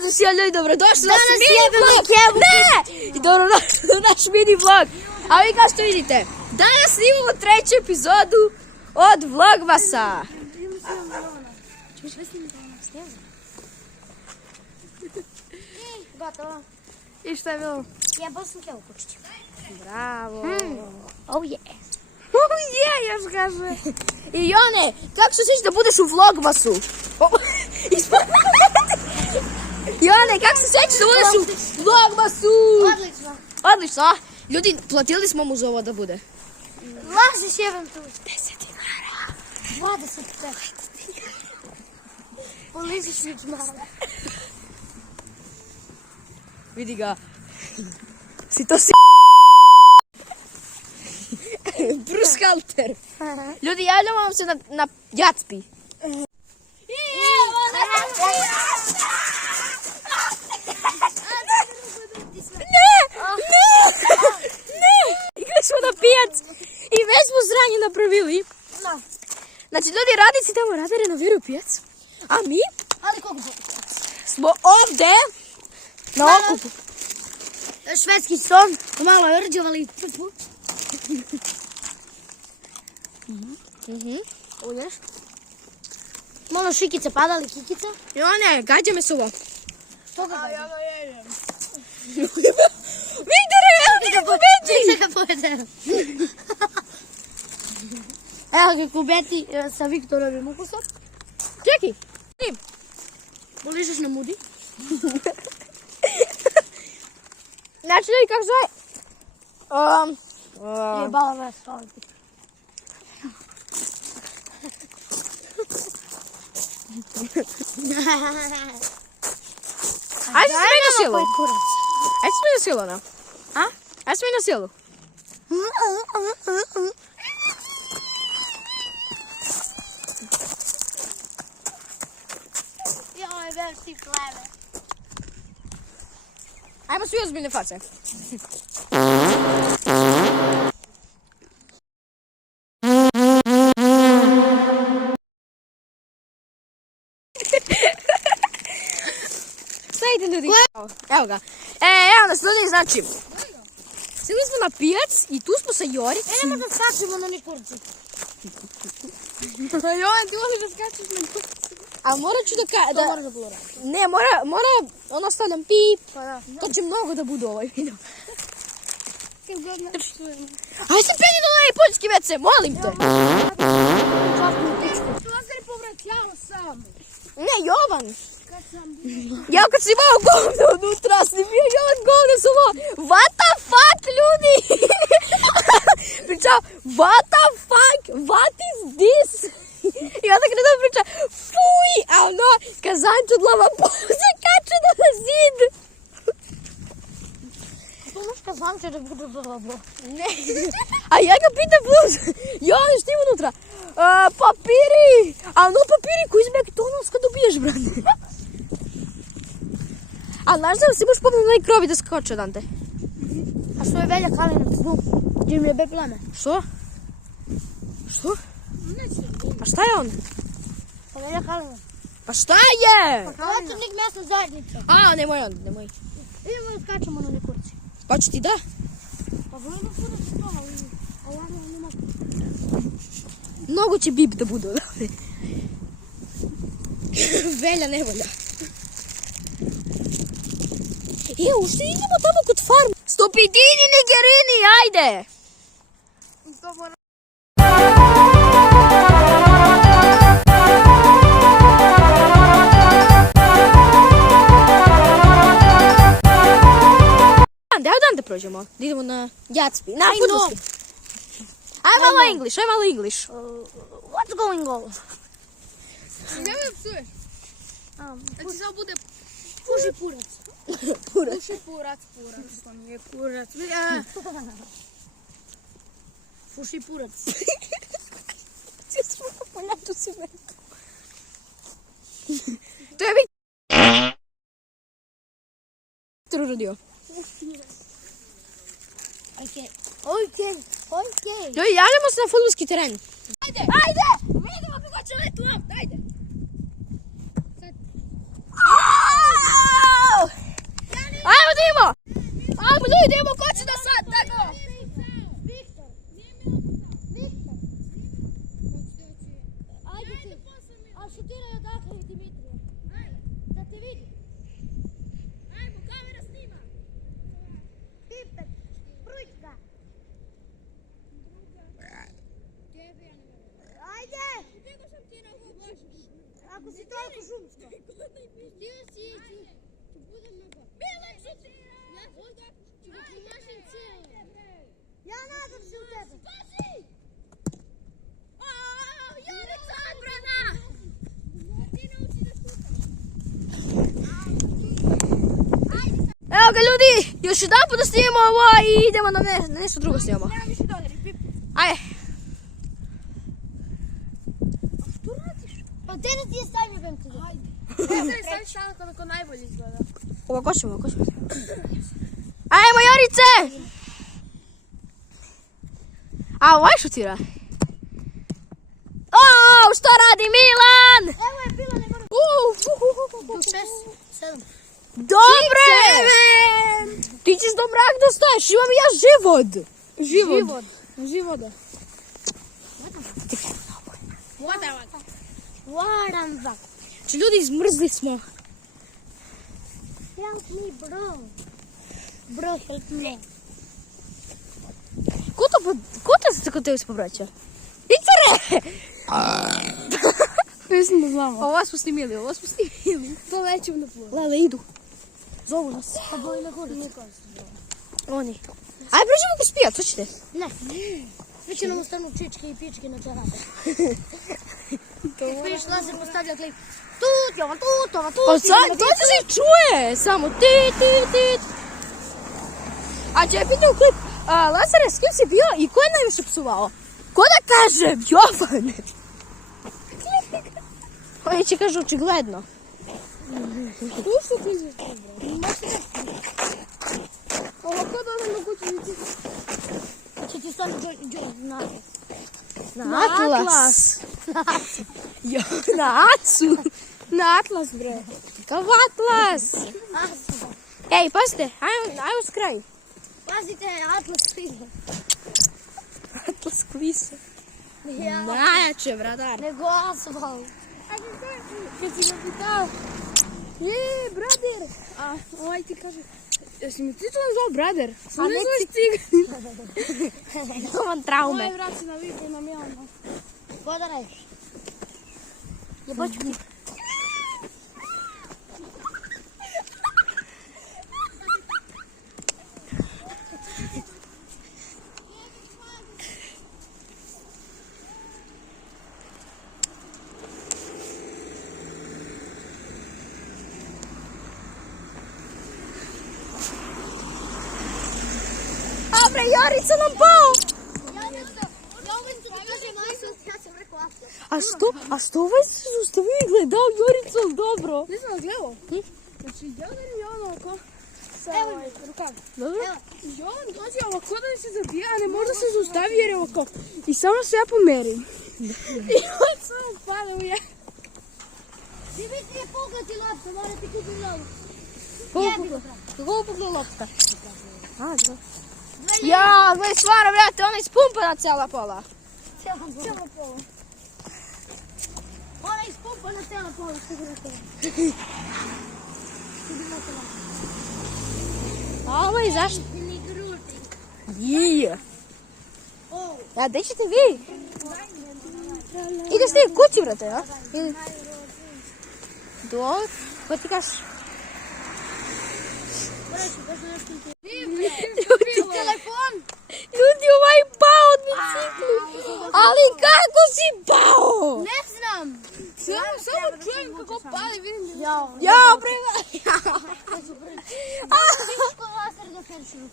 Pozdrav svima ljudi, dobrodošli na Danas mini jebemo vlog. kevu. Ne! I dobrodošli na naš mini vlog. A vi kao što vidite, danas snimamo treću epizodu od Vlogmasa. Gotovo. I šta je bilo? Jebao sam kevu kučiću. Bravo. Oh yeah. Oh yeah, još kaže. I Jone, kako se sviđa da budeš u Vlogmasu? Jone, kako se sjećaš da budeš u Vlogmasu? Odlično. Odlično, a? Ljudi, platili smo mu za ovo da bude. Lažiš jebam tu. 10 dinara. 20 Poliziš mi čmara. Vidi ga. Si to si... Bruce Halter. Ljudi, javljamo vam se na Jacpi. Igrali smo na pijac i već smo sranje napravili. Znači, ljudi, radnici tamo rade, renoviraju pijac. A mi Ali koliko smo ovdje na okupu. švedski son, malo je rđavali. Ulješ. Malo šikice padali, kikice. Jone, gađa me suvo. Što ga gađa? Viktore, evo ti ga kubeti! Čekaj ga povedem. Evo ga kubeti sa Viktorovim ukusom. Čekaj. Poližeš na mudi. Znači, ljudi, kako zove? Jebala me staviti. Ajde se mi na silu. Koji kurac. Ajde se mi na silu, no. A? Ajde se mi na silu. Joj, već ti pleve. Ajmo svi ozbiljne face. Stajite, ljudi. Evo ga. Evo nas, ljudi, znači. Sili smo na pijac i tu smo sa Joricom. Ne možda skačemo na ni kurci. Jovan, ti možeš da skačeš na kurci. A morat ću da... To moraš da bude. Ne, mora, ono stavljam pip. Pa da. To će mnogo da bude ovaj video. Kad god ne čujemo. Ajde se penji do onaj poljski WC, molim te. Časnu pičku. Lazar povratljao sam. Ne, Jovan. Kad sam Ja kad si imao govno unutra, snimio Jovan govno sam ovo. What the fuck, ljudi? Pričao, what the fuck, what is this? I onda krenuo priča, fuj, a ono, kazanč od lava poza kače na zid. Pomoška znam će da bude dobro. Ne. A ja ga pitam plus, Jovan, šta ima unutra? Papiri, a ono papiri koji iz McDonald's kad dobiješ, brate. A znaš da si možeš popiti na onaj krovi da skoče odante? A što je Velja Kalinac? Gdje mi je beplame? Što? Što? A šta je on? Pa Velja Kalinac. Pa šta je? Predsjednik mjesne zajednice. A, nemoj on, nemoj. Idemo da skačemo na nekurci. Pa ću ti da? Pa vrlo da bude se to, ali ja ne mogu. Mnogo će bip da bude odavde. Velja ne volja. Evo, što idemo tamo kod farma? Stupidini, nigerini, ajde! Daj dan da prođemo, da idemo na Jacpi, na fudbalski. Aj malo English, aj malo English. What's going on? Ne me psuješ. Da ti samo bude Puši purac. puši purac. To nije kurac. Puši purac. To je Viktor uradio. Okej. Ljudi, javljamo se na fudbalski teren. Ajde! Vidimo kako će letu, ajde! idemo, ko će da sad, tako? Viktor. Ajde ti. A šutiraj odakle i Dimitrije. Da te vidi. Ajmo, kamera snima. Pipet. Prujka. Ajde. Nego sam ti na ovo božiš. Ako si toliko šumska. Ti si, ću budem na go. Bilo ću ti. Ja onda ću ga pomašim cijelo. Ja nadam se u tebe. Spasi! Jurica odbrana! Ti nauči da šutaš. Evo ga ljudi, još jedan put da snimamo ovo i idemo na nešto drugo snimamo. Nema više dodari, Pipe. Ajde. Što radiš? Pa gdje da ti je stavio bem ti da? Ajde. Stavi stavno kako najbolje izgleda. Ovako ćemo. Ajmo, Jorice! A, ovaj šutira. O, što radi Milan? Evo je bilo, ne moram. Do 6, 7. Dobre! Ti ćeš do mrak da stoješ, imam ja život. Živoda. Varam za. Či ljudi, izmrzli smo. Help me, bro. Bro, help me. Ko to se kod tebi spobraća? Viktore! Mislim da znamo. Ovo smo snimili. To nećemo na polu. Lele, idu. Zovu nas. Pa boli na gore. Oni. Ajde, prođemo ko spijat, co ćete? Ne. Svi će nam ostanu čičke i pičke na čarape. Vidiš, Lazer postavlja klip. Tutjova, tutova, tutjova. Pa sad, to se čuje. Samo ti. A će je pitao klip, Lazare, s kim si bio i ko je najviše psuvao? Ko da kažem? Jovan. Oni će kažu očigledno. Tu su ti izvesti. Ovako da nam mogući. Će ti staviti Atlas. Na Atlas. Na Acu. Na Atlas, bre. Kao Atlas. Ej, pazite, ajmo s kraju. Pazite, Atlas klisa. Atlas klisa. Ja. Najjače, bradar. Nego asfalt. Kad si ga pitao, brother. A ovaj ti kaže, jesi mi ti to nazvao brother? Sam ne zoveš ti. Imam traume. Moje vraci na Vipu na Milana. Podaraj. Jebaću ti. Dobre, Jorica nam pao. Ja umjesto ti kažem Asfalt, ja sam rekao Asfalt. A što ovaj se zustavio i gledao Joricu, dobro? Nisam vas gledao. Znači, ja udarim je ono oko sa rukavom. Dobro. I on dođe ovako da mi se zabija, a ne može se zaustavi jer je ovako. I samo se ja pomerim. I on samo pada u jedan. Dimitrije, pogledi lopta, mora ti kupiti novu. Kako upukla lopta? A, dobro. Ja, gledaj stvara, vrate, ona je ispumpana cijela pola. Cijela pola. Ona je ispumpana cijela pola, što bi rekao. A ovo je zašto? Ni gruti. Nije. Ja, gdje ćete vi? Ideš ti kući, vrate, ja? Dok, ko ti kaš? Telefon. Ljudi, ovaj je pao od biciklu. Ali kako si pao? Ne znam. Samo čujem kako pali, vidim. Ja, prema. Kod Lazer do Feršinu.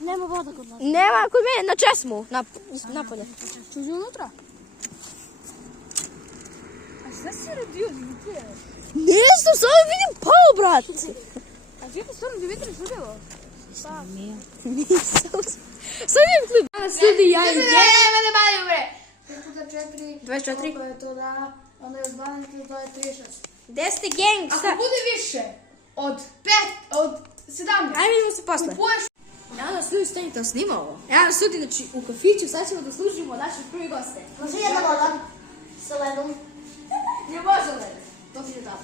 Nema voda kod nas. Nema kod mene, na česmu, napolje. Čuži unutra? A šta si radio, Dimitrije? Nešto, samo vidim pao, brat. A ti je to stvarno Dimitrije sudjelo? Nisam. Sad vidim klip. Sudi, ja idem. Mene manje, bre! 5 puta 4. 24. Koliko je to da? Onda je 12, to je 36. Gde ste gang? Ako bude više od 17, Ajde vidimo se posle. kupuješ Ja nas ljudi stanite snima ovo. Ja nas ljudi, znači u kafiću sad ćemo da služimo naše prvi goste. Može jedna voda sa ledom. Ne može led. To ti je tamo.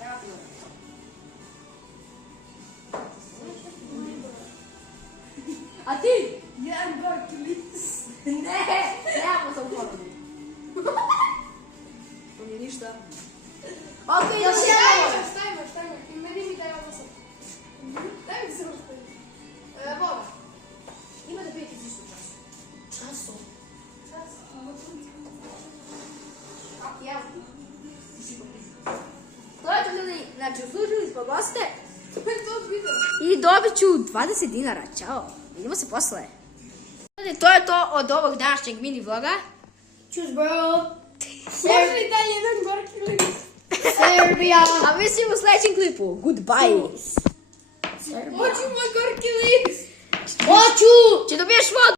Nema piva. A ti? Jedan gorki lis. Ne, nemamo za upodobu. To nije ništa. Ok, Još idemo jedan. Stajmo. I meni mi daj ovo sad. Daj mi se ostavi. Voda. Ima da pijete isto času. Ja. To je to ljudi, znači uslužili smo goste i dobit ću 20 dinara. Ćao, vidimo se posle. Ljudi, to je to od ovog današnjeg mini vloga. Čus, bro. Može li daj jedan gorki lis? Serbia. A mi se u sljedećem klipu. Goodbye. Hoću moj gorki lis. Hoću. Če dobiješ vodu?